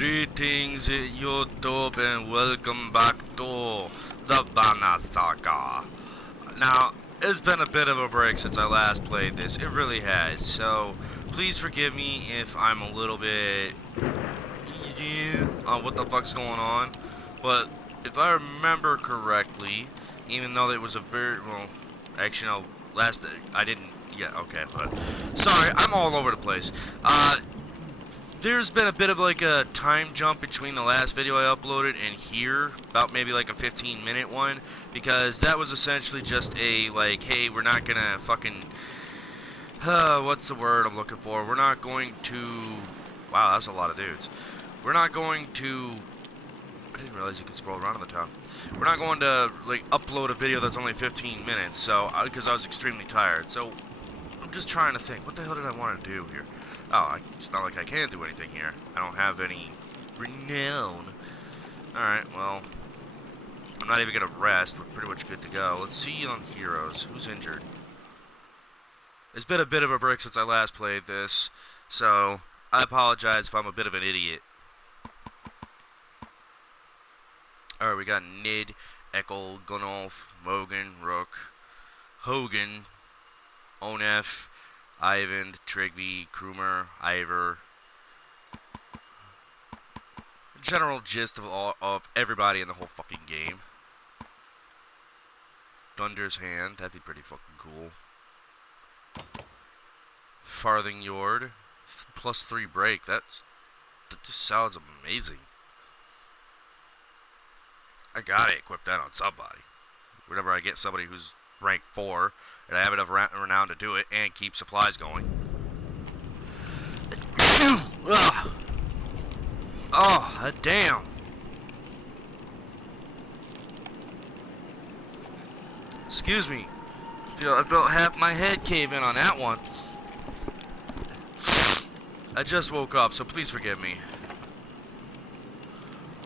Greetings, YouTube, and welcome back to the Banner Saga. Now, it's been a bit of a break since I last played this. It really has. So, please forgive me if I'm a little bit on what the fuck's going on. But if I remember correctly, even though it was a very actually no, last I didn't. Yeah, okay. But sorry, I'm all over the place. There's been a bit of like a time jump between the last video I uploaded and here, about maybe like a 15-minute one, because that was essentially just a like, hey, we're not gonna fucking, what's the word I'm looking for? We're not going to, wow, that's a lot of dudes. We're not going to, I didn't realize you could scroll around in the town. We're not going to like upload a video that's only 15 minutes, so, because I was extremely tired, so I'm just trying to think, what the hell did I want to do here? Oh, it's not like I can do anything here. I don't have any renown. Alright, well, I'm not even going to rest. We're pretty much good to go. Let's see on heroes. Who's injured? It's been a bit of a break since I last played this, so I apologize if I'm a bit of an idiot. Alright, we got Nid, Eckel, Gunolf, Mogan, Rook, Hogan, Onef, Ivan, Trigby, Krumer, Ivor. General gist of everybody in the whole fucking game. Thunder's Hand, that'd be pretty fucking cool. Farthing Yord, +3 break, that just sounds amazing. I gotta equip that on somebody. Whenever I get somebody who's rank 4, and I have enough renown to do it, and keep supplies going. Oh, damn. Excuse me. I felt half my head cave in on that one. I just woke up, so please forgive me.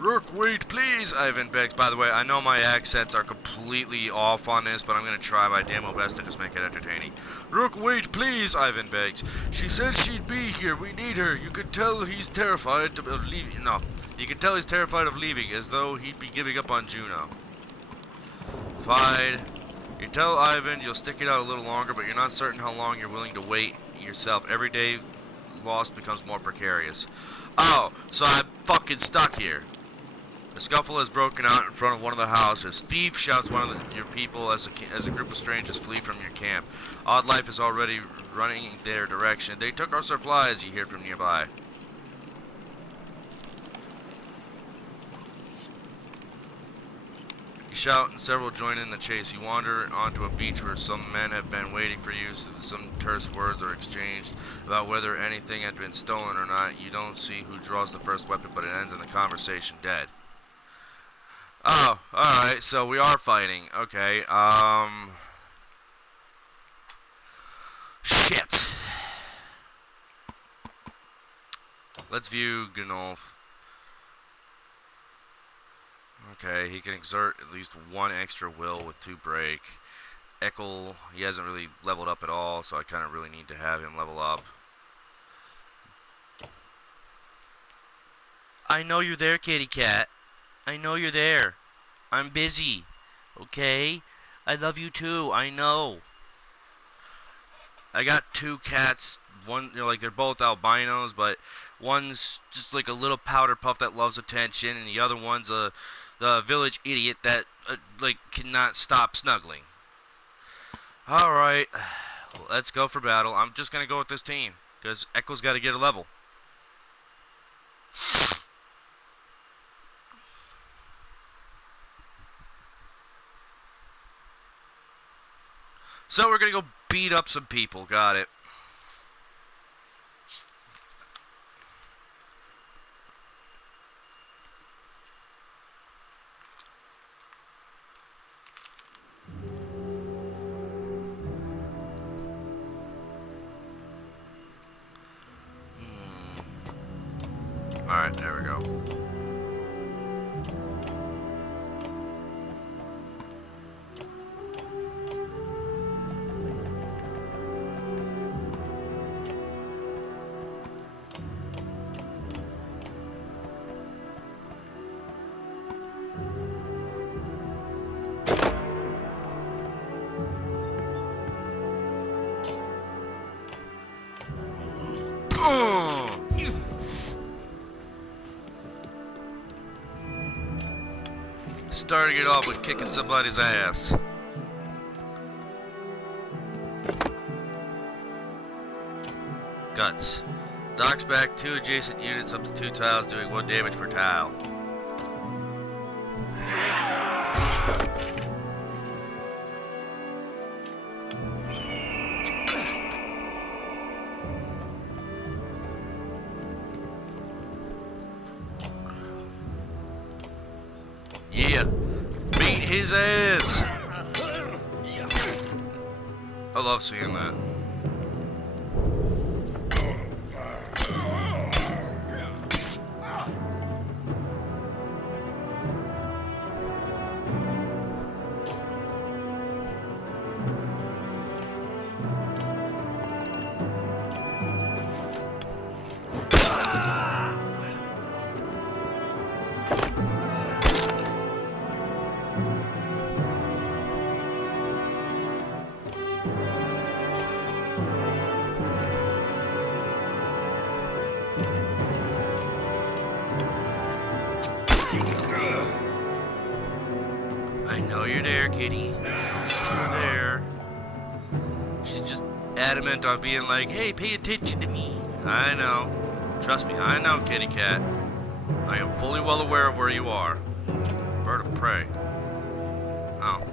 Rook, wait, please, Ivan begs. By the way, I know my accents are completely off on this, but I'm going to try my damn best to just make it entertaining. Rook, wait, please, Ivan begs. She said she'd be here. We need her. You could tell he's terrified of leaving. No, you can tell he's terrified of leaving, as though he'd be giving up on Juno. Fine. You tell Ivan you'll stick it out a little longer, but you're not certain how long you're willing to wait yourself. Every day lost becomes more precarious. Oh, so I'm fucking stuck here. A scuffle has broken out in front of one of the houses. Thief, shouts one of your people as a group of strangers flee from your camp. Odd Life is already running in their direction. They took our supplies, you hear from nearby. You shout and several join in the chase. You wander onto a beach where some men have been waiting for you. Some terse words are exchanged about whether anything had been stolen or not. You don't see who draws the first weapon, but it ends in the conversation dead. Oh, alright, so we are fighting. Okay, shit. Let's view Gunolf. Okay, he can exert at least 1 extra will with 2 break. Eckel, he hasn't really leveled up at all, so I kind of really need to have him level up. I know you're there, kitty cat. I know you're there. I'm busy. Okay? I love you too. I know. I got 2 cats. One, like they're both albinos, but one's just like a little powder puff that loves attention, and the other one's the village idiot that like cannot stop snuggling. All right, let's go for battle. I'm just gonna go with this team because Echo's got to get a level. So we're gonna go beat up some people. Got it. Alright, there we go. Starting it off with kicking somebody's ass. Guts. Knocks back 2 adjacent units up to 2 tiles, doing 1 damage per tile. Yeah, beat his ass. I love seeing that. I know you're there, kitty. You're there. She's just adamant on being like, hey, pay attention to me. I know. Trust me, I know, kitty cat. I am fully well aware of where you are. Bird of prey. Oh.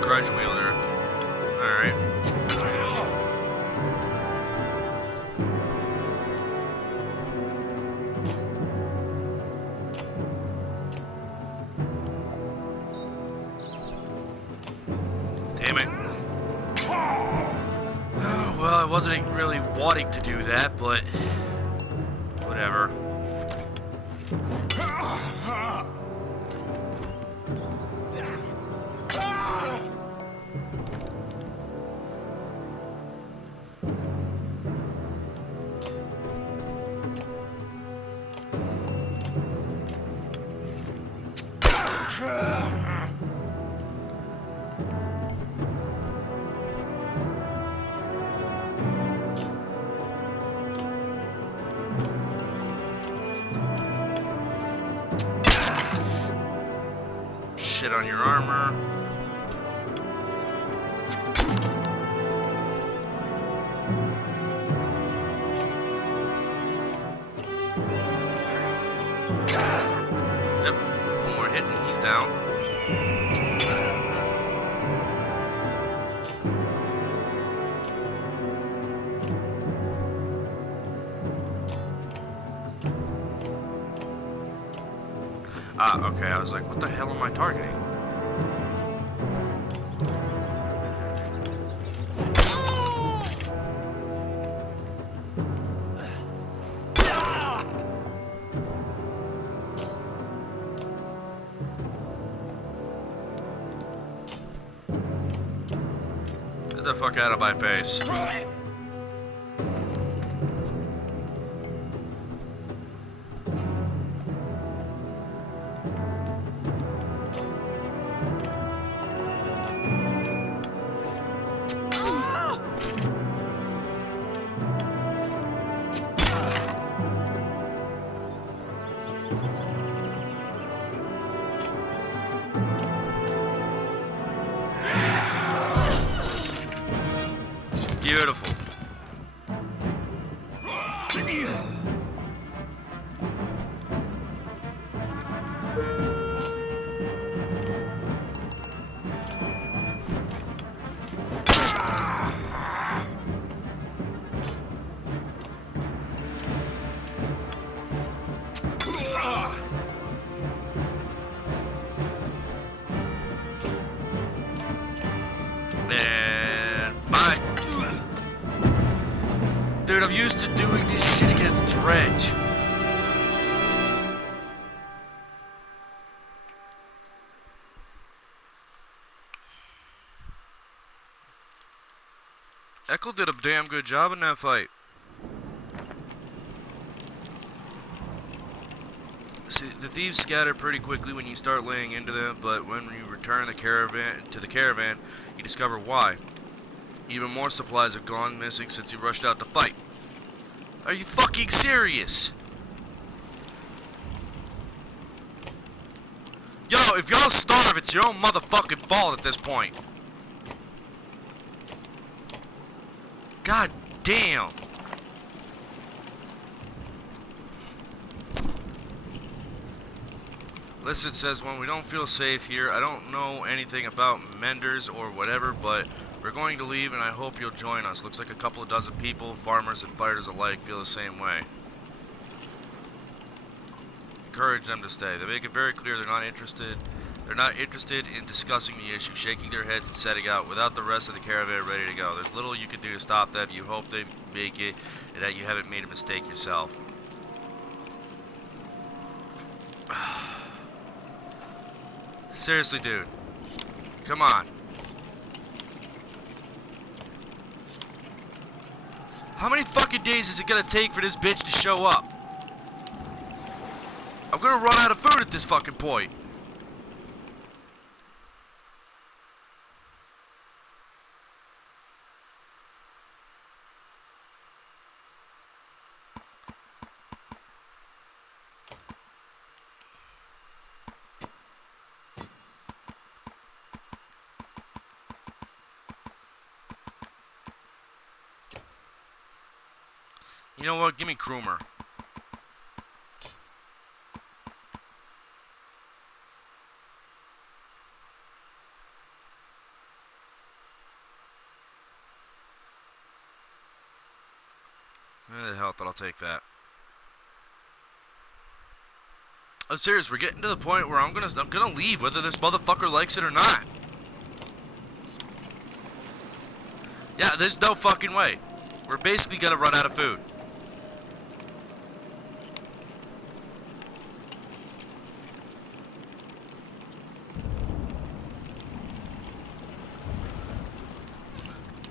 Grudge wielder. Alright. Damn it. Oh, well, I wasn't really wanting to do that, but whatever. Shit on your armor. Yep, one more hit and he's down. Ah, okay, I was like, what the hell am I targeting? Get the fuck out of my face. Beautiful. used to doing this shit against Dredge. Echo did a damn good job in that fight. See, the thieves scatter pretty quickly when you start laying into them, but when you return the caravan you discover why. Even more supplies have gone missing since you rushed out to fight. Are you fucking serious? Yo, if y'all starve, it's your own motherfucking fault at this point. God damn. Listen, says, when we don't feel safe here, I don't know anything about menders or whatever, but we're going to leave and I hope you'll join us. Looks like a couple of dozen people, farmers and fighters alike, feel the same way. Encourage them to stay. They make it very clear they're not interested. They're not interested in discussing the issue, shaking their heads and setting out without the rest of the caravan ready to go. There's little you can do to stop them. You hope they make it and that you haven't made a mistake yourself. Seriously, dude. Come on. How many fucking days is it gonna take for this bitch to show up? I'm gonna run out of food at this fucking point. You know what? Give me Krumer. The hell, I'll take that. I'm serious. We're getting to the point where I'm gonna leave, whether this motherfucker likes it or not. Yeah, there's no fucking way. We're basically gonna run out of food.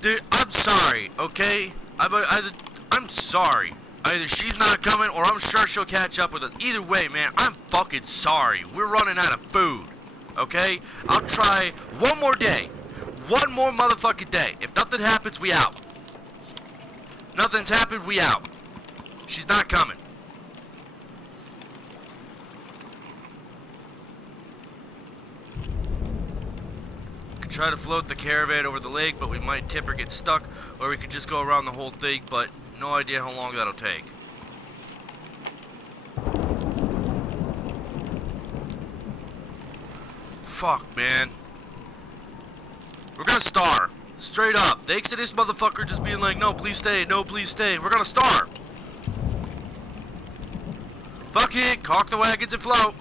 Dude, I'm sorry, okay? I'm sorry. Either she's not coming or I'm sure she'll catch up with us. Either way, man, I'm fucking sorry. We're running out of food, okay? I'll try one more day. One more motherfucking day. If nothing happens, we out. Nothing's happened, we out. She's not coming. Try to float the caravan over the lake, but we might tip or get stuck, or we could just go around the whole thing, but no idea how long that'll take. Fuck, man. We're gonna starve. Straight up. Thanks to this motherfucker just being like, no, please stay, no, please stay. We're gonna starve. Fuck it. Caulk the wagons and float.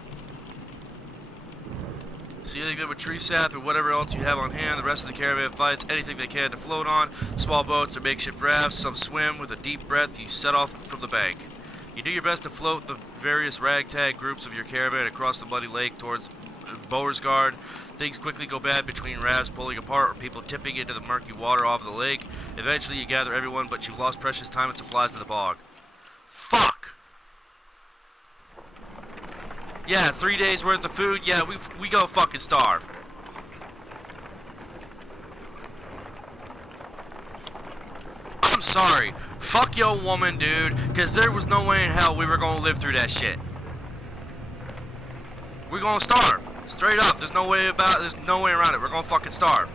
See anything good with tree sap and whatever else you have on hand. The rest of the caravan fights anything they can to float on. Small boats or makeshift rafts. Some swim. With a deep breath, you set off from the bank. You do your best to float the various ragtag groups of your caravan across the muddy lake towards Beauregard. Things quickly go bad between rafts pulling apart or people tipping into the murky water off the lake. Eventually, you gather everyone, but you've lost precious time and supplies to the bog. Fuck! Yeah, 3 days worth of food. Yeah, we go fucking starve. I'm sorry. Fuck your woman, dude. Because there was no way in hell we were going to live through that shit. We're going to starve. Straight up. There's no way around it. We're going to fucking starve.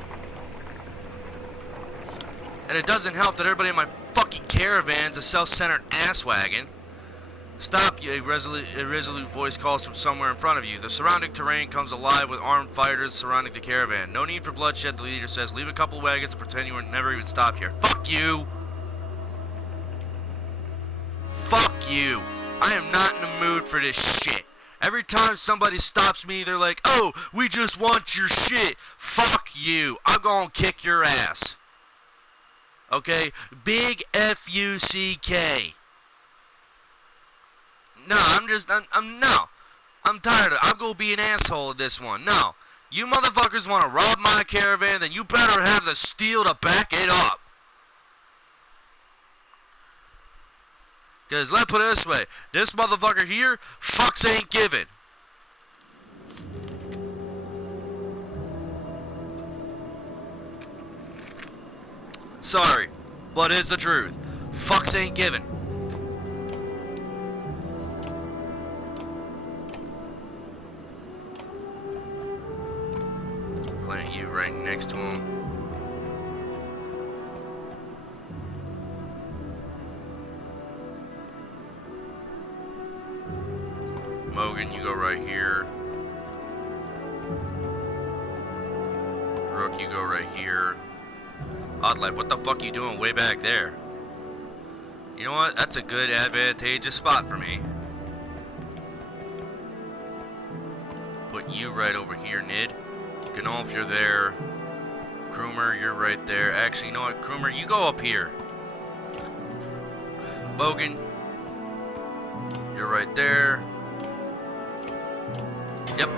And it doesn't help that everybody in my fucking caravan's a self-centered ass wagon. Stop, you, a resolute voice calls from somewhere in front of you. The surrounding terrain comes alive with armed fighters surrounding the caravan. No need for bloodshed, the leader says. Leave a couple wagons and pretend you were never even stopped here. Fuck you! Fuck you! I am not in the mood for this shit. Every time somebody stops me, they're like, oh, we just want your shit. Fuck you. I'm gonna kick your ass. Okay? Big F-U-C-K. No, I'm tired of it. I'm gonna be an asshole at this one. No. You motherfuckers wanna rob my caravan, then you better have the steel to back it up. Because let's put it this way. This motherfucker here, fucks ain't given. Sorry, but it's the truth. Fucks ain't given. Plant you right next to him. Mogan, you go right here. Rook, you go right here. Oddlife, what the fuck you doing way back there? You know what? That's a good advantageous spot for me. Put you right over here, Nid. Gnolf, you're there. Krumer, you're right there. Actually, you know what? Krumer, you go up here. Mogan, you're right there. Yep.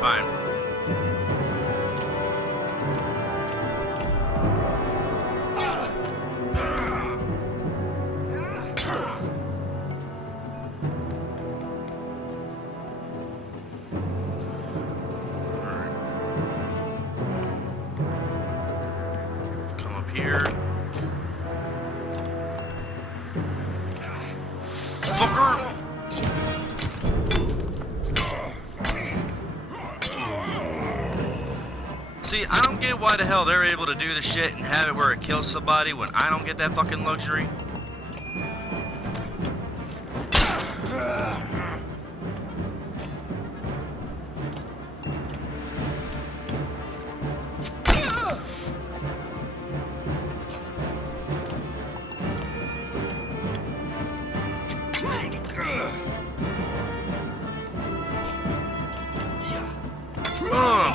Fine. Come up here. See, I don't get why the hell they're able to do the shit and have it where it kills somebody when I don't get that fucking luxury.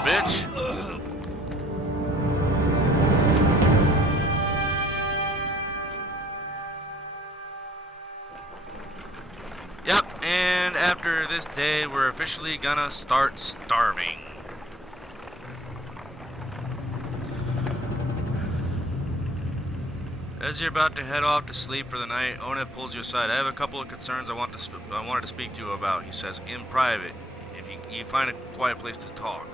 Bitch. Yep, and after this day, we're officially gonna start starving. As you're about to head off to sleep for the night, Onef pulls you aside. I have a couple of concerns I wanted to speak to you about, he says, in private, if you find a quiet place to talk.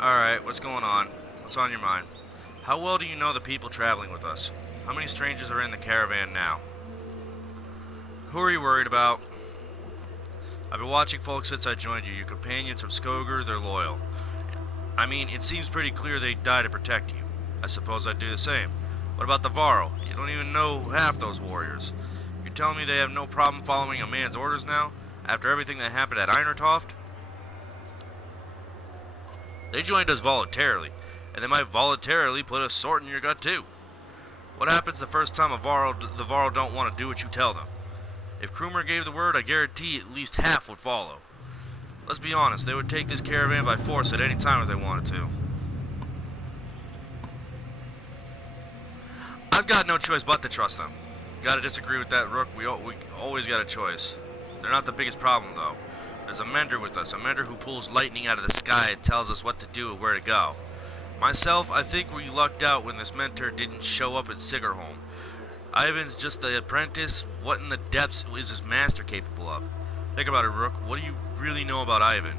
Alright, what's going on? What's on your mind? How well do you know the people traveling with us? How many strangers are in the caravan now? Who are you worried about? I've been watching folks since I joined you. Your companions from Skoger, they're loyal. I mean, it seems pretty clear they'd die to protect you. I suppose I'd do the same. What about the Varl? You don't even know half those warriors. You're telling me they have no problem following a man's orders now? After everything that happened at Einertoft? They joined us voluntarily, and they might voluntarily put a sword in your gut too. What happens the first time the Varl don't want to do what you tell them? If Krumer gave the word, I guarantee at least half would follow. Let's be honest, they would take this caravan by force at any time if they wanted to. I've got no choice but to trust them. Gotta disagree with that, Rook. We always got a choice. They're not the biggest problem, though. There's a mender with us, a mender who pulls lightning out of the sky and tells us what to do and where to go. Myself, I think we lucked out when this mentor didn't show up at Sigerholm. Ivan's just the apprentice. What in the depths is his master capable of? Think about it, Rook. What do you really know about Ivan?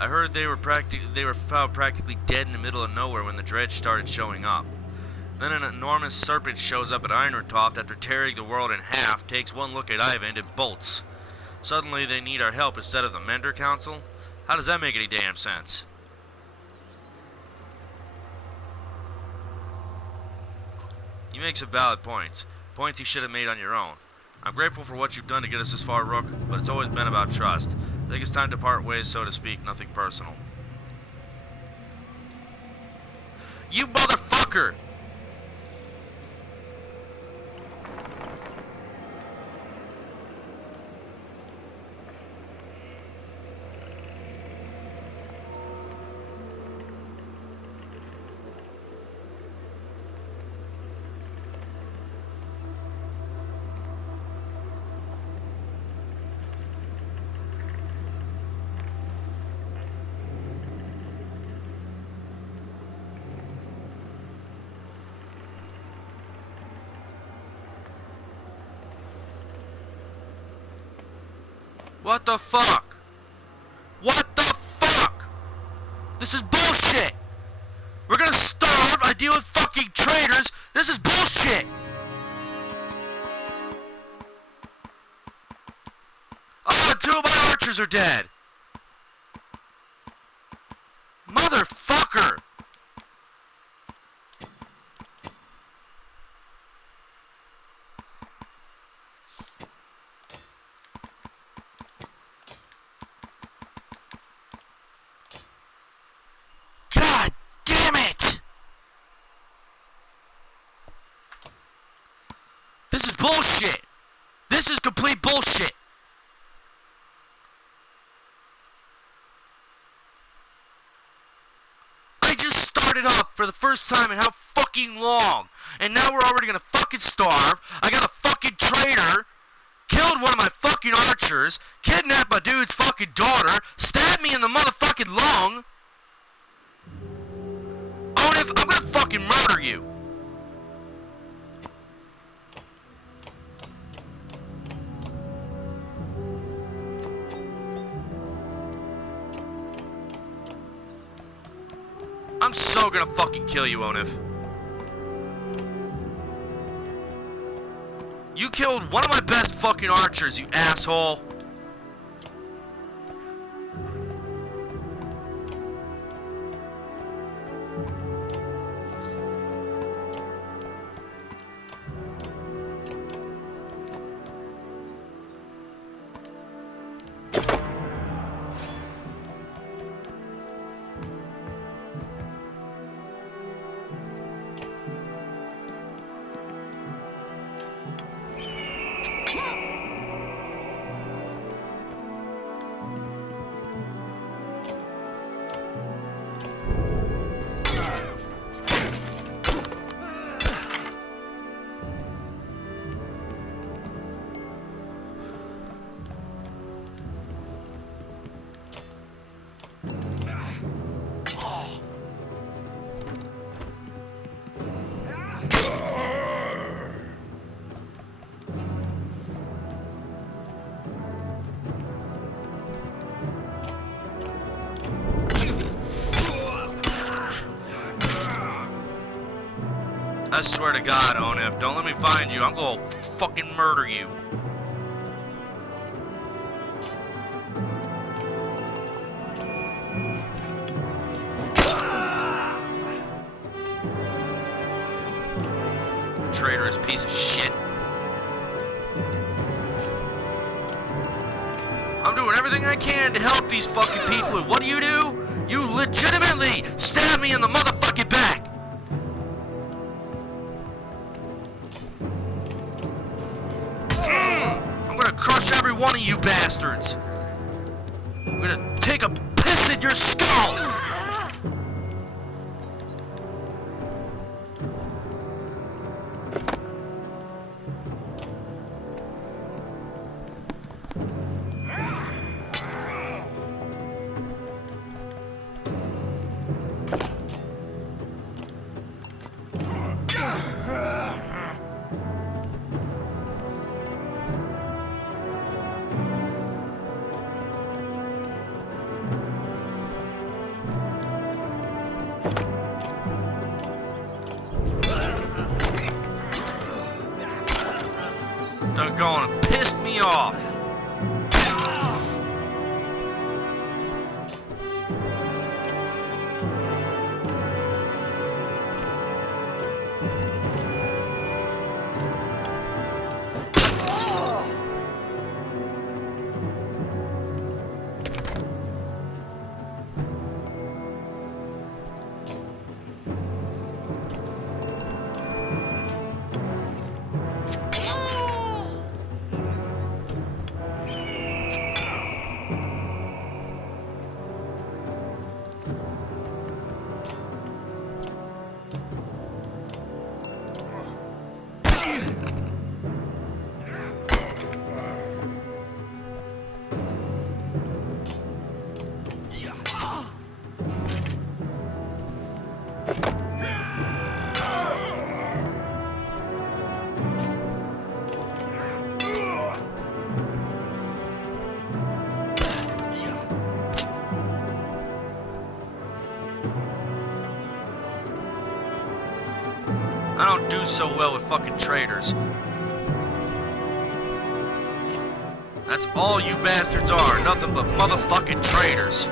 I heard they were found practically dead in the middle of nowhere when the dredge started showing up. Then an enormous serpent shows up at Einertoft after tearing the world in half, takes one look at Ivan, and bolts. Suddenly they need our help instead of the Mender Council? How does that make any damn sense? You make some valid points. Points you should have made on your own. I'm grateful for what you've done to get us this far, Rook, but it's always been about trust. I think it's time to part ways, so to speak, nothing personal. You motherfucker! What the fuck? What the fuck? This is bullshit! We're gonna starve, I deal with fucking traitors, this is bullshit! Oh, 2 of my archers are dead! Motherfucker! God damn it! This is bullshit! This is complete bullshit! I just started up for the first time in how fucking long, and now we're already gonna fucking starve. I got a fucking traitor, killed one of my fucking archers, kidnapped my dude's fucking daughter, stabbed me in the motherfucking lung. Onef, I'm gonna fucking murder you. I'm so gonna fucking kill you, Onef. You killed one of my best fucking archers, you asshole. I swear to God, Onef, don't let me find you. I'm gonna fucking murder you. Traitorous piece of shit. I'm doing everything I can to help these fucking people, and what do? You legitimately stab me in the motherfucking back! I'm gonna crush every one of you bastards! I'm gonna take a piss in your skull! Doggone, it pissed me off. I don't do so well with fucking traitors. That's all you bastards are, nothing but motherfucking traitors.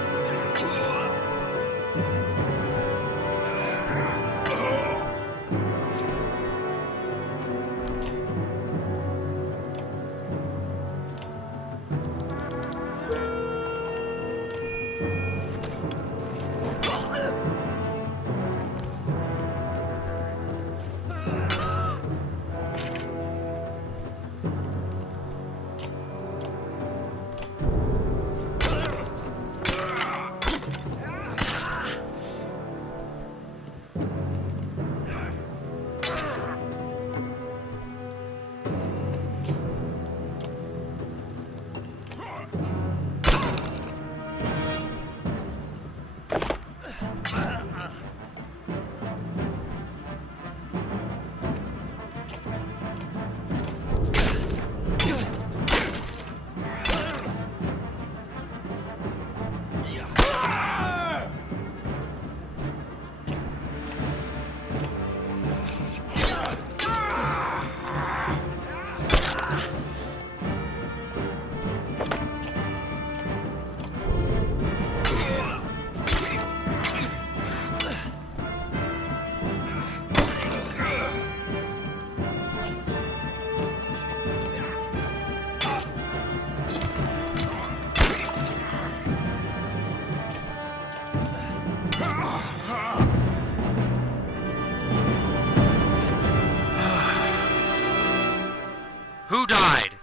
Who died?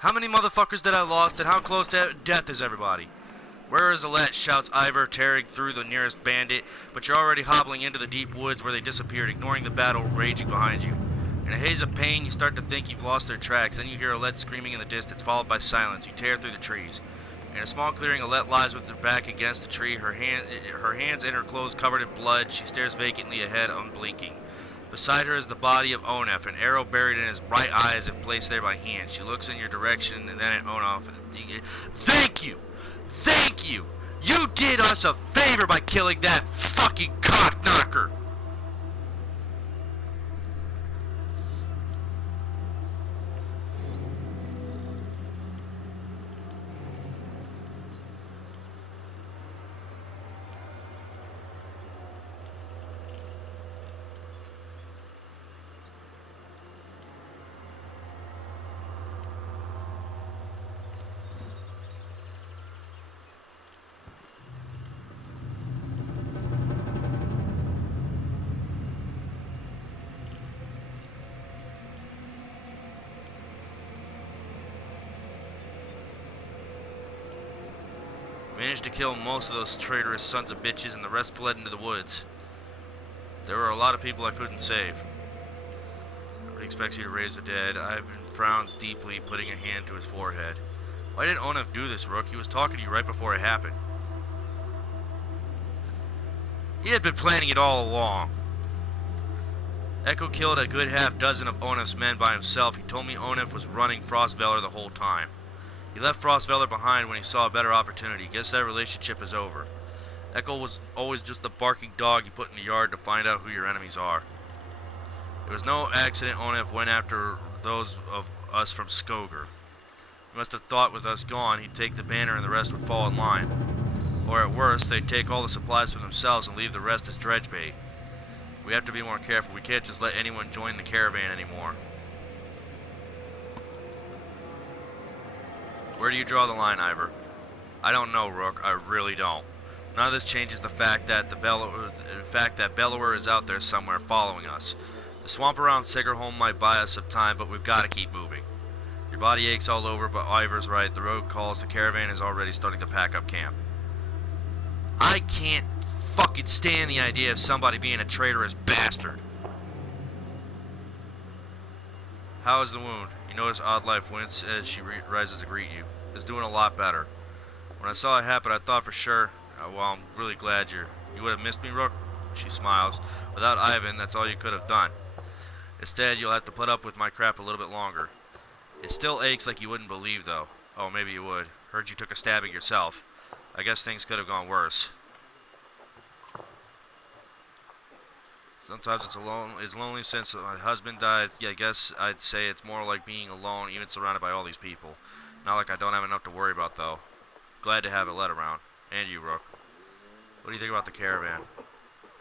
How many motherfuckers did I lost, and how close to death is everybody? Where is Alette? Shouts Ivor, tearing through the nearest bandit, but you're already hobbling into the deep woods where they disappeared, ignoring the battle raging behind you. In a haze of pain, you start to think you've lost their tracks, then you hear Alette screaming in the distance, followed by silence. You tear through the trees. In a small clearing, Alette lies with her back against the tree, her hands in her clothes covered in blood. She stares vacantly ahead, unblinking. Beside her is the body of Onef, an arrow buried in his right eye as if placed there by hand. She looks in your direction and then at Onef. Thank you! Thank you! You did us a favor by killing that fucking cock knocker! Managed to kill most of those traitorous sons of bitches and the rest fled into the woods. There were a lot of people I couldn't save. Nobody expects you to raise the dead. Ivan frowns deeply, putting a hand to his forehead. Why didn't Onef do this, Rook? He was talking to you right before it happened. He had been planning it all along. Echo killed a good half dozen of Onef's men by himself. He told me Onef was running Frostveller the whole time. He left Frostveller behind when he saw a better opportunity. Guess that relationship is over. Echo was always just a barking dog you put in the yard to find out who your enemies are. It was no accident Onef went after those of us from Skoger. He must have thought with us gone, he'd take the banner and the rest would fall in line. Or at worst, they'd take all the supplies for themselves and leave the rest as dredge bait. We have to be more careful. We can't just let anyone join the caravan anymore. Where do you draw the line, Ivor? I don't know, Rook. I really don't. None of this changes the fact that Bellower is out there somewhere following us. The swamp around Sigerholm might buy us some time, but we've got to keep moving. Your body aches all over, but Ivor's right. The road calls. The caravan is already starting to pack up camp. I can't fucking stand the idea of somebody being a traitorous bastard. How is the wound? You notice Oddlife wince as she rises to greet you. It's doing a lot better. When I saw it happen, I thought for sure, well, I'm really glad you would have missed me, Rook. She smiles. Without Ivan, that's all you could have done. Instead, you'll have to put up with my crap a little bit longer. It still aches like you wouldn't believe, though. Oh, maybe you would. Heard you took a stab at yourself. I guess things could have gone worse. Sometimes it's lonely since my husband died. Yeah, I guess I'd say it's more like being alone, even surrounded by all these people. Not like I don't have enough to worry about, though. Glad to have it led around. And you, Rook. What do you think about the caravan?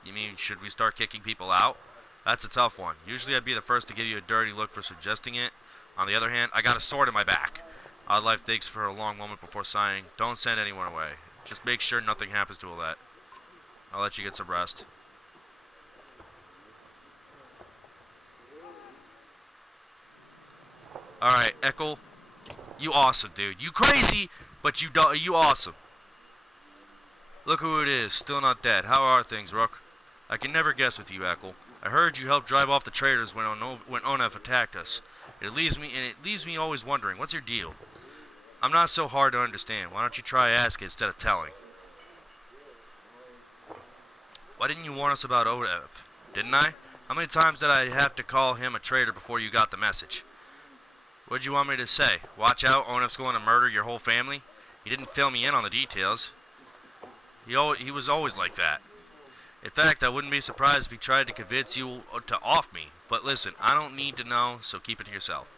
You mean, should we start kicking people out? That's a tough one. Usually I'd be the first to give you a dirty look for suggesting it. On the other hand, I got a sword in my back. Oddlife thinks for a long moment before sighing. Don't send anyone away. Just make sure nothing happens to Olette. I'll let you get some rest. Alright, Eckel. You awesome, dude. You crazy, but you awesome. Look who it is. Still not dead. How are things, Rook? I can never guess with you, Eckel. I heard you helped drive off the traitors when Onef attacked us. It leaves me always wondering, what's your deal? I'm not so hard to understand. Why don't you try asking instead of telling? Why didn't you warn us about Onef? Didn't I? How many times did I have to call him a traitor before you got the message? What'd you want me to say? Watch out, Onef's going to murder your whole family? He didn't fill me in on the details. He was always like that. In fact, I wouldn't be surprised if he tried to convince you to off me. But listen, I don't need to know, so keep it to yourself.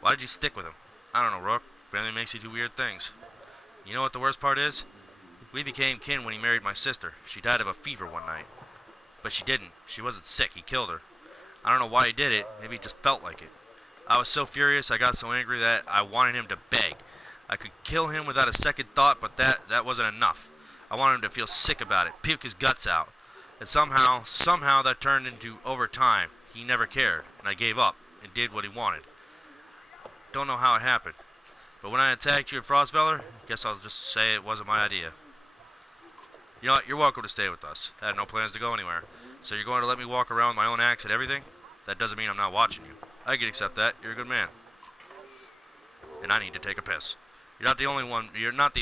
Why did you stick with him? I don't know, Rook. Family makes you do weird things. You know what the worst part is? We became kin when he married my sister. She died of a fever one night. But she didn't. She wasn't sick. He killed her. I don't know why he did it. Maybe he just felt like it. I was so furious, I got so angry that I wanted him to beg. I could kill him without a second thought, but that wasn't enough. I wanted him to feel sick about it, puke his guts out. And somehow that turned into, over time, he never cared, and I gave up, and did what he wanted. Don't know how it happened. But when I attacked you at Frostveller, guess I'll just say it wasn't my idea. You know what, you're welcome to stay with us. I had no plans to go anywhere. So you're going to let me walk around with my own axe and everything? That doesn't mean I'm not watching you. I can accept that. You're a good man. And I need to take a piss. You're not the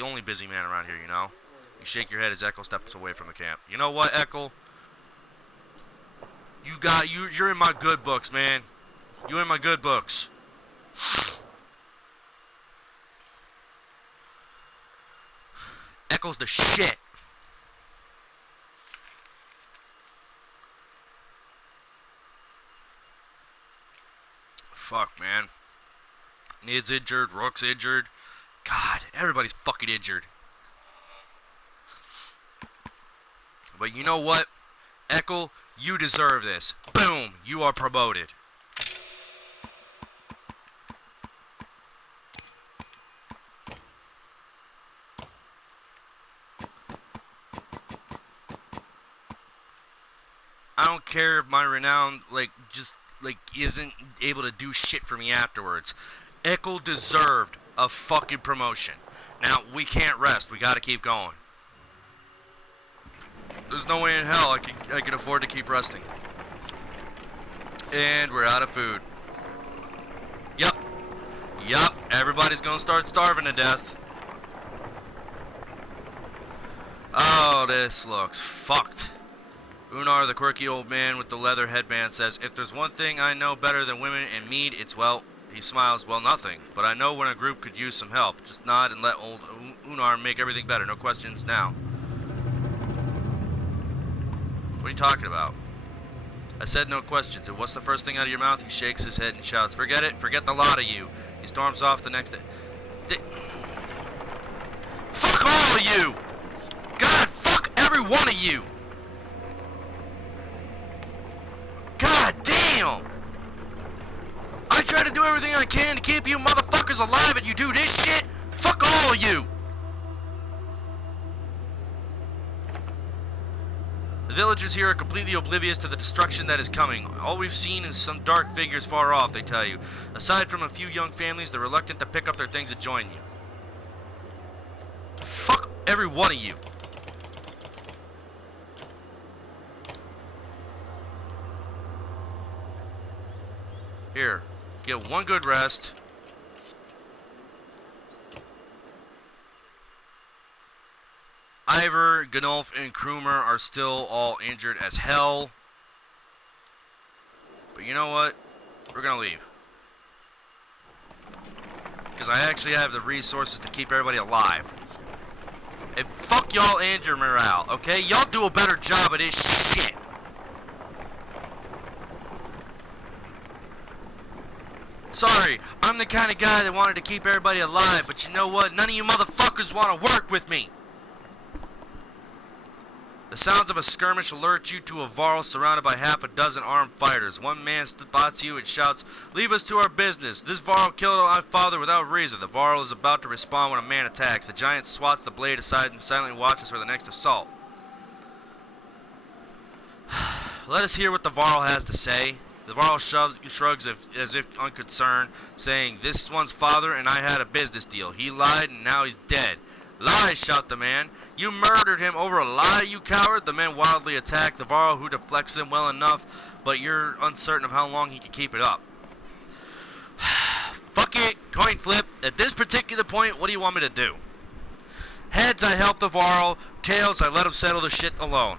only busy man around here, you know. You shake your head as Eckel steps away from the camp. You know what, Eckel? You're in my good books, man. You're in my good books. Eckel's the shit. Fuck, man. Nid's injured, Rook's injured. God, everybody's fucking injured. But you know what? Eckel, you deserve this. Boom! You are promoted. I don't care if my renown, isn't able to do shit for me afterwards. Eckel deserved a fucking promotion. Now, we can't rest. We gotta keep going. There's no way in hell I can afford to keep resting. And we're out of food. Yep. Yup, everybody's gonna start starving to death. Oh, this looks fucked. Unar, the quirky old man with the leather headband, says, if there's one thing I know better than women and mead, it's, well, he smiles, well, nothing. But I know when a group could use some help. Just nod and let old Unar make everything better. No questions now. What are you talking about? I said no questions. And what's the first thing out of your mouth? He shakes his head and shouts, forget it. Forget the lot of you. He storms off the next day. Fuck all of you! God, fuck every one of you! God damn! I try to do everything I can to keep you motherfuckers alive and you do this shit? Fuck all of you! The villagers here are completely oblivious to the destruction that is coming. All we've seen is some dark figures far off, they tell you. Aside from a few young families, they're reluctant to pick up their things and join you. Fuck every one of you. Here, get one good rest. Ivor, Gnolf, and Krumer are still all injured as hell. But you know what? We're gonna leave. Because I actually have the resources to keep everybody alive. And fuck y'all and your morale, okay? Y'all do a better job of this shit. Sorry, I'm the kind of guy that wanted to keep everybody alive, but you know what? None of you motherfuckers want to work with me. The sounds of a skirmish alert you to a Varl surrounded by half a dozen armed fighters. One man spots you and shouts, leave us to our business. This Varl killed my father without reason. The Varl is about to respond when a man attacks. The giant swats the blade aside and silently watches for the next assault. Let us hear what the Varl has to say. The Varl shrugs as if unconcerned, saying, this is one's father and I had a business deal. He lied and now he's dead. Lies, shout the man. You murdered him over a lie, you coward. The men wildly attack the Varl, who deflects them well enough, but you're uncertain of how long he can keep it up. Fuck it, coin flip. At this particular point, what do you want me to do? Heads, I help the Varl. Tails, I let him settle the shit alone.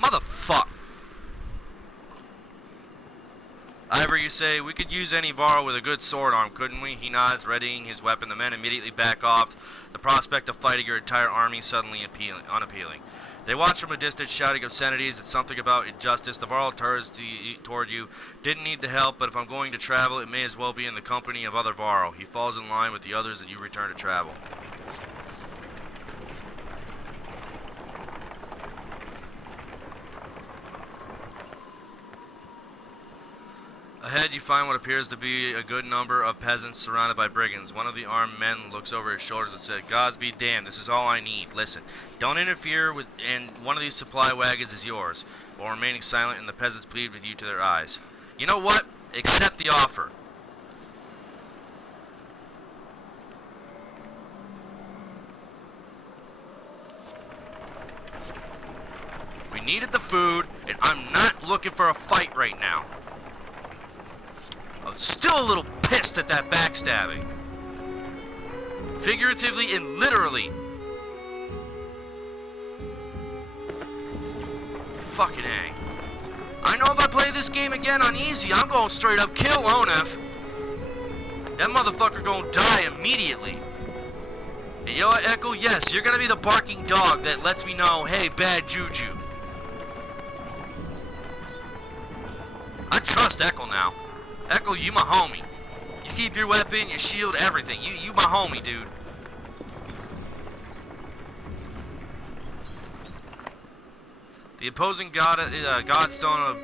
Motherfuck. Ivor, you say, we could use any Varl with a good sword arm, couldn't we? He nods, readying his weapon. The men immediately back off. The prospect of fighting your entire army suddenly unappealing. They watch from a distance, shouting obscenities and something about injustice. The Varl turns toward you. Didn't need the help, but if I'm going to travel, it may as well be in the company of other Varl. He falls in line with the others and you return to travel. Ahead, you find what appears to be a good number of peasants surrounded by brigands. One of the armed men looks over his shoulders and said, Gods be damned, this is all I need. Listen, don't interfere with, and one of these supply wagons is yours. While remaining silent, and the peasants plead with you to their eyes. You know what? Accept the offer. We needed the food, and I'm not looking for a fight right now. I'm still a little pissed at that backstabbing. Figuratively and literally. Fucking A. I know if I play this game again on easy, I'm going straight up kill Onef. That motherfucker gonna die immediately. And you know what, Echo? Yes, you're gonna be the barking dog that lets me know, hey, bad juju. I trust Echo now. Echo, you my homie. You keep your weapon, your shield, everything. You my homie, dude. The opposing godstone of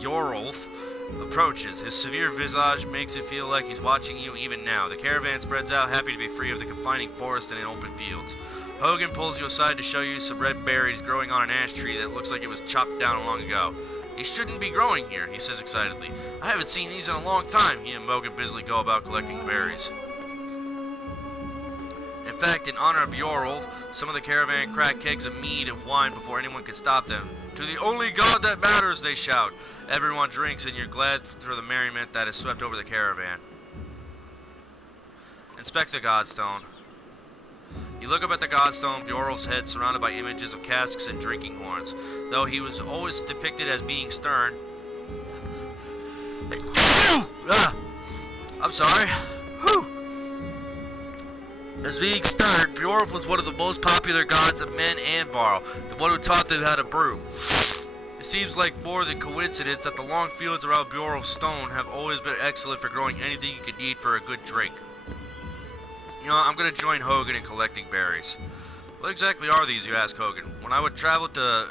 Bjorulf approaches. His severe visage makes it feel like he's watching you even now. The caravan spreads out, happy to be free of the confining forest and in open fields. Hogan pulls you aside to show you some red berries growing on an ash tree that looks like it was chopped down long ago. He shouldn't be growing here, he says excitedly. I haven't seen these in a long time. He and Mogan busily go about collecting the berries. In fact, in honor of Bjorulf, some of the caravan crack kegs of mead and wine before anyone could stop them. To the only god that matters, they shout. Everyone drinks, and you're glad for the merriment that has swept over the caravan. Inspect the godstone. You look up at the godstone, Bjorulf's head surrounded by images of casks and drinking horns. Though he was always depicted as being stern. I'm sorry. As being stern, Bjorulf was one of the most popular gods of men and Varl, the one who taught them how to brew. It seems like more than coincidence that the long fields around Bjorulf's stone have always been excellent for growing anything you could need for a good drink. You know, I'm going to join Hogan in collecting berries. What exactly are these, you ask Hogan? When I would travel to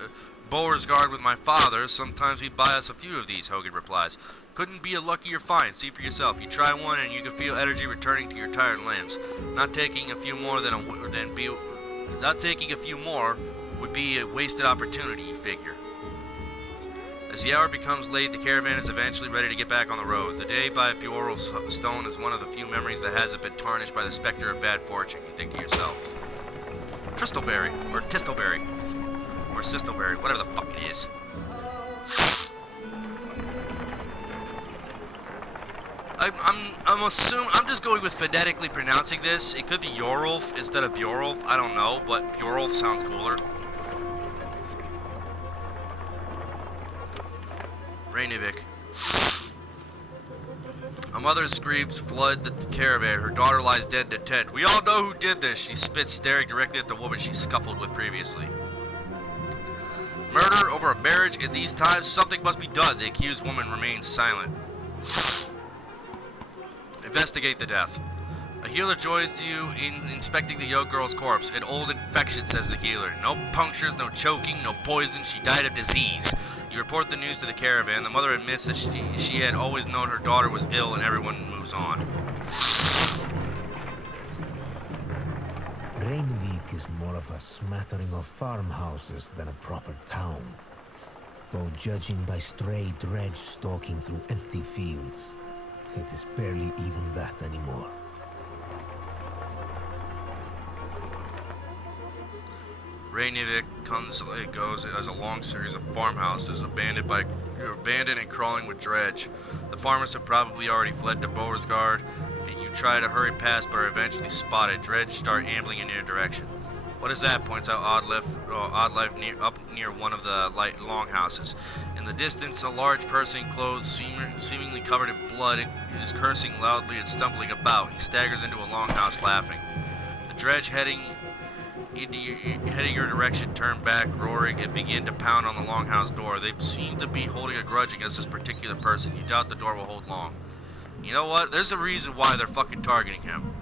Beauregard with my father, sometimes he'd buy us a few of these, Hogan replies. Couldn't be a luckier find. See for yourself. You try one and you can feel energy returning to your tired limbs. Not taking a few more would be a wasted opportunity, you figure. As the hour becomes late, the caravan is eventually ready to get back on the road. The day by Bjorulf's stone is one of the few memories that hasn't been tarnished by the specter of bad fortune, you think to yourself. Tristleberry, or Tistleberry, or Sistleberry, whatever the fuck it is. I'm just going with phonetically pronouncing this. It could be Bjorulf instead of Bjorulf, I don't know, but Bjorulf sounds cooler. Reynivik. A mother's screams flood the caravan. Her daughter lies dead in a tent. We all know who did this, she spits, staring directly at the woman she scuffled with previously. Murder over a marriage in these times? Something must be done. The accused woman remains silent. Investigate the death. A healer joins you in inspecting the young girl's corpse. An old infection, says the healer. No punctures, no choking, no poison. She died of disease. You report the news to the caravan. The mother admits that she had always known her daughter was ill, and everyone moves on. Reynivik is more of a smattering of farmhouses than a proper town. Though judging by stray dredge stalking through empty fields, it is barely even that anymore. Reynivik goes as a long series of farmhouses abandoned and crawling with dredge. The farmers have probably already fled to Beauregard. You try to hurry past but are eventually spotted. Dredge start ambling in your direction. What is that? Points out Oddlife up near one of the longhouses. In the distance, a large person clothed, seemingly covered in blood, is cursing loudly and stumbling about. He staggers into a longhouse laughing. The dredge heading your direction turn back, roaring, and begin to pound on the longhouse door. They seem to be holding a grudge against this particular person. You doubt the door will hold long. You know what? There's a reason why they're fucking targeting him.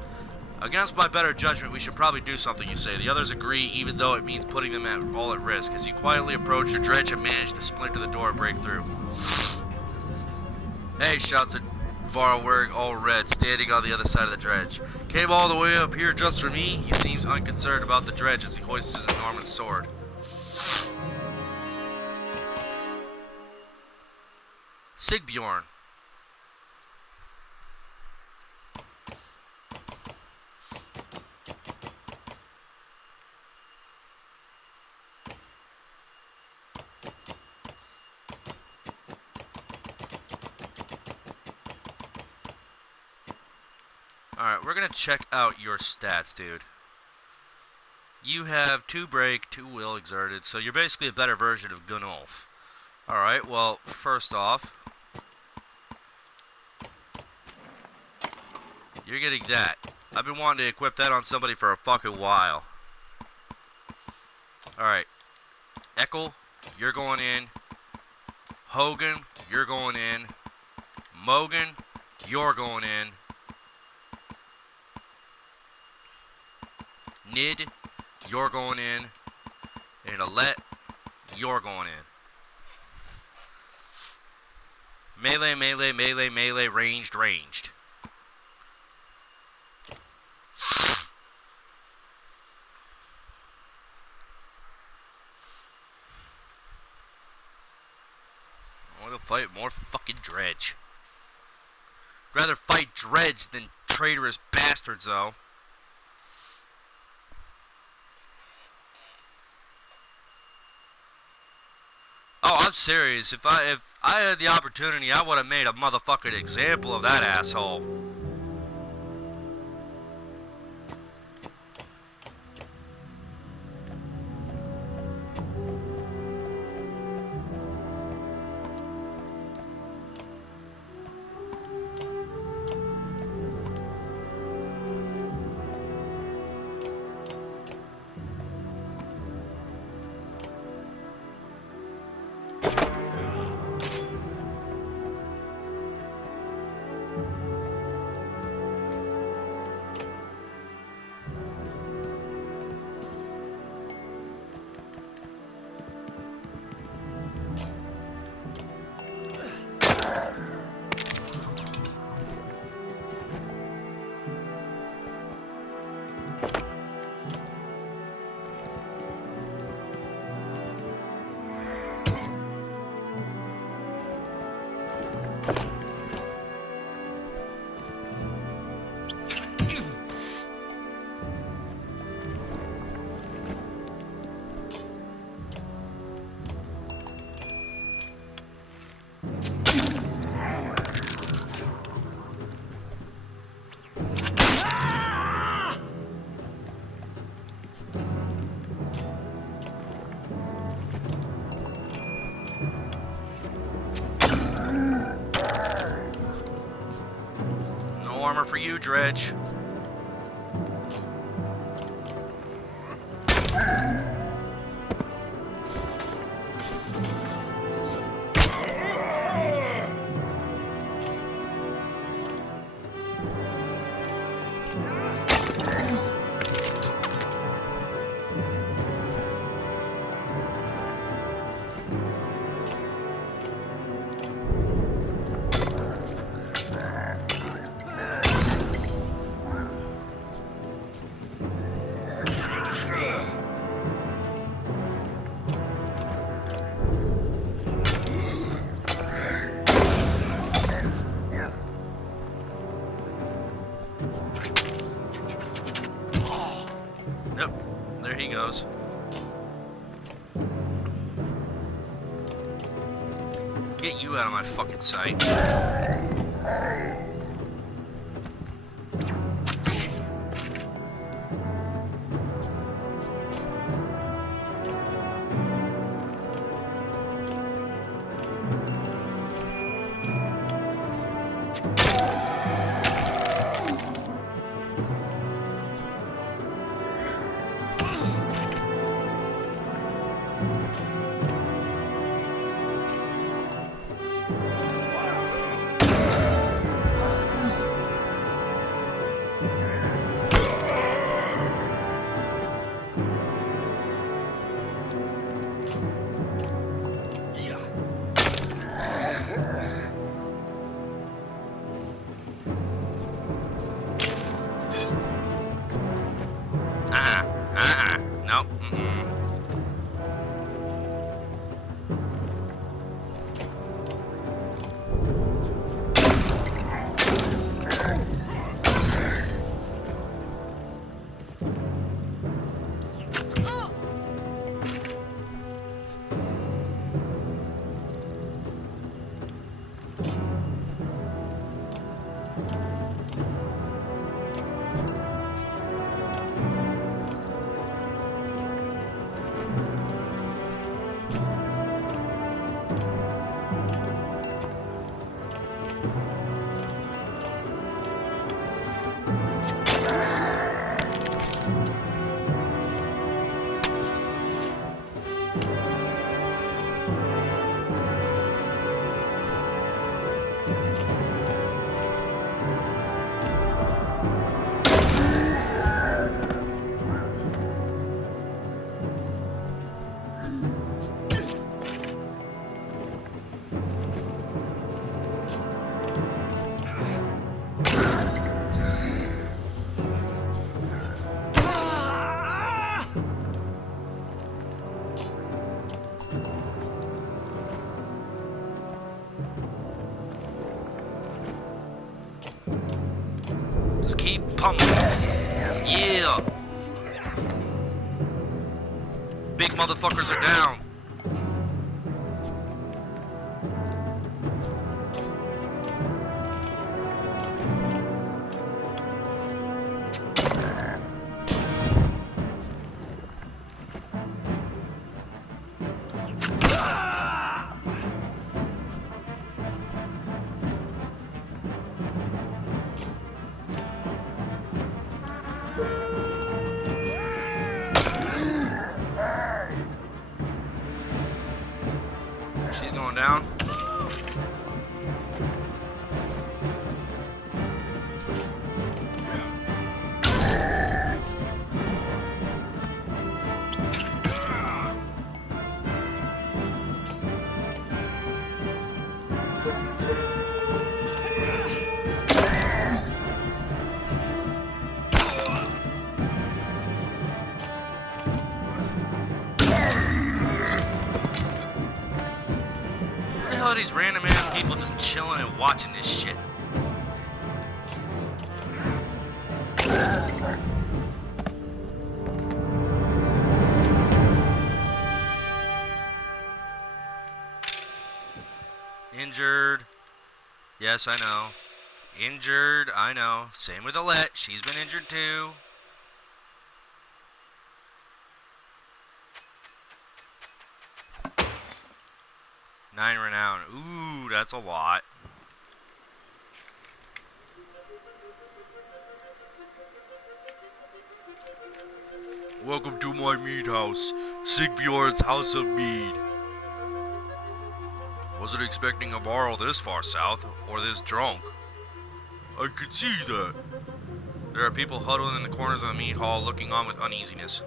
Against my better judgment, we should probably do something, you say. The others agree, even though it means putting them all at risk. As you quietly approach, the dredge have managed to splinter the door and break through. Hey, shouts at Varl wearing all red, standing on the other side of the dredge. Came all the way up here just for me? He seems unconcerned about the dredge as he hoists his enormous sword. Sigbjorn. Alright, we're gonna check out your stats, dude. You have 2 break, 2 will exerted, so you're basically a better version of Gunnulf. Alright, well, first off, you're getting that. I've been wanting to equip that on somebody for a fucking while. Alright, Eckel, you're going in. Hogan, you're going in. Mogan, you're going in. Nid, you're going in. And Alette, you're going in. Melee, melee, melee, melee, ranged, ranged. fight more fucking dredge. Rather fight dredge than traitorous bastards, though. Oh, I'm serious. If I had the opportunity, I would have made a motherfucking example of that asshole. No armor for you, Dredge. Yep, there he goes. Get you out of my fucking sight. Nope. Just keep pummeling. Yeah. Big motherfuckers are down. She's going down. Where the hell are these random ass people just chilling and watching this shit? Injured. Yes, I know. Injured, I know. Same with Alette. She's been injured too. Nine renown. Ooh, that's a lot. Welcome to my mead house. Sigbjorn's House of Mead. Wasn't expecting a barrel this far south, or this drunk. I could see that. There are people huddled in the corners of the mead hall looking on with uneasiness.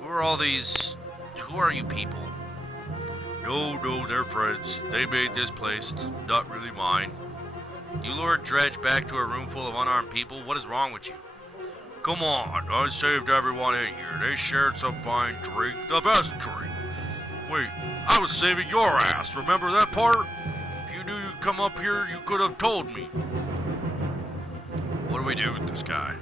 Who are all these... Who are you people? No, they're friends. They made this place. It's not really mine. You lured Dredge back to a room full of unarmed people? What is wrong with you? Come on, I saved everyone in here. They shared some fine drink. The best drink. Wait, I was saving your ass. Remember that part? If you knew you'd come up here, you could have told me. What do we do with this guy?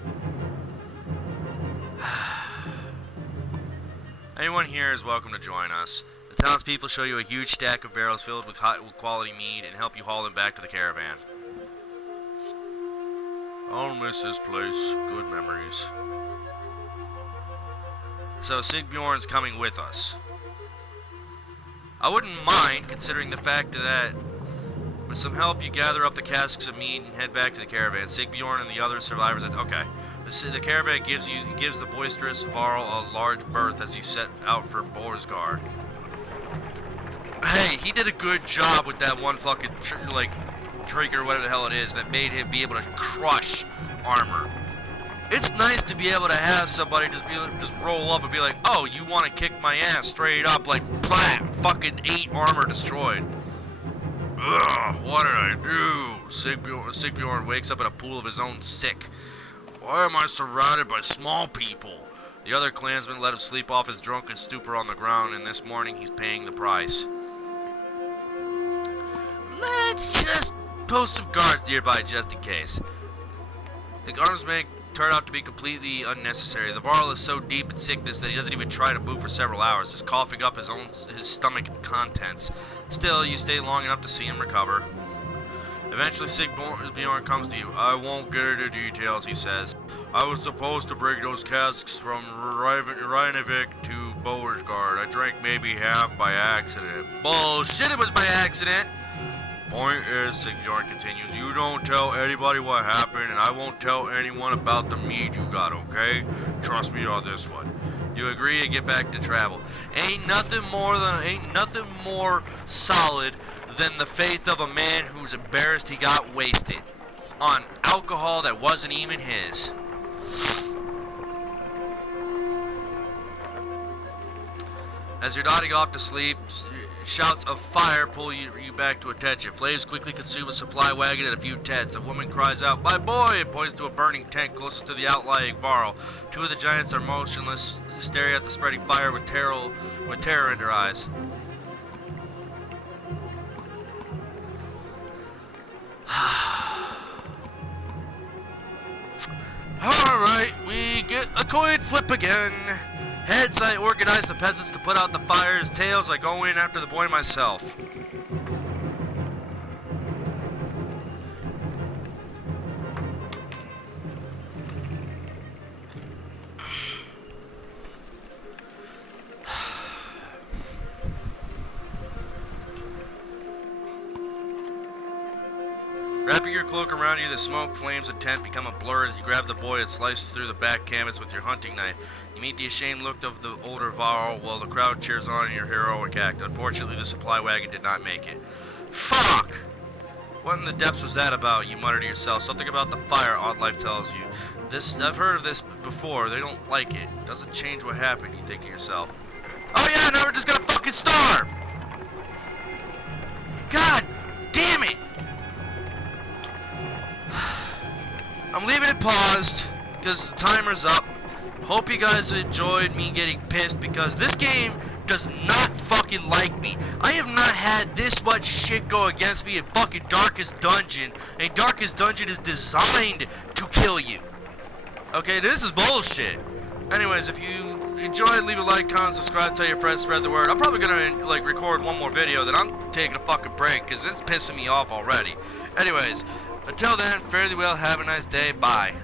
Anyone here is welcome to join us. The townspeople show you a huge stack of barrels filled with high quality mead and help you haul them back to the caravan. I'll miss this place. Good memories. So Sigbjorn's coming with us. I wouldn't mind, considering the fact that with some help you gather up the casks of mead and head back to the caravan. Sigbjorn and the other survivors... Okay. The caravan gives the boisterous Varl a large berth as you set out for Borsgard. Hey, he did a good job with that one fucking trick or whatever the hell it is that made him be able to crush armor. It's nice to be able to have somebody just roll up and be like, oh, you want to kick my ass straight up, like, plat, fucking 8 armor destroyed. Ugh, what did I do? Sigbjorn wakes up in a pool of his own sick. Why am I surrounded by small people? The other clansmen let him sleep off his drunken stupor on the ground, and this morning he's paying the price. Let's just post some guards nearby just in case. The armsman turned out to be completely unnecessary. The Varl is so deep in sickness that he doesn't even try to move for several hours, just coughing up his stomach contents. Still, you stay long enough to see him recover. Eventually, Sigbjorn comes to you. I won't get into details, he says. I was supposed to bring those casks from Reinevik to Boersgard. I drank maybe half by accident. Bullshit, it was by accident! Point is, Sigbjorn continues, you don't tell anybody what happened, and I won't tell anyone about the mead you got, okay? Trust me on this one. You agree and get back to travel. Ain't nothing more solid than the faith of a man who's embarrassed he got wasted on alcohol that wasn't even his. As you're nodding off to sleep, shouts of fire pull you back to attention. Flames quickly consume a supply wagon and a few tents. A woman cries out, "My boy!" and points to a burning tent closest to the outlying Varl. Two of the giants are motionless, staring at the spreading fire with terror in their eyes. Alright, we get a coin flip again. Heads, I organize the peasants to put out the fires. Tails, I go in after the boy myself. Wrapping your cloak around you, the smoke, flames, and tent become a blur as you grab the boy and slice through the back canvas with your hunting knife. You meet the ashamed look of the older Varl while the crowd cheers on in your heroic act. Unfortunately, the supply wagon did not make it. Fuck! What in the depths was that about? You mutter to yourself. Something about the fire, Odd Life tells you. I've heard of this before. They don't like it. Doesn't change what happened, you think to yourself. Oh yeah, now we're just gonna fucking starve! God damn it! I'm leaving it paused because the timer's up. Hope you guys enjoyed me getting pissed because this game does not fucking like me. I have not had this much shit go against me in fucking Darkest Dungeon. And Darkest Dungeon is designed to kill you. Okay, this is bullshit. Anyways, if you enjoyed, leave a like, comment, subscribe, tell your friends, spread the word. I'm probably gonna like record one more video, then I'm taking a fucking break because it's pissing me off already. Anyways, until then, fare thee well, have a nice day, bye.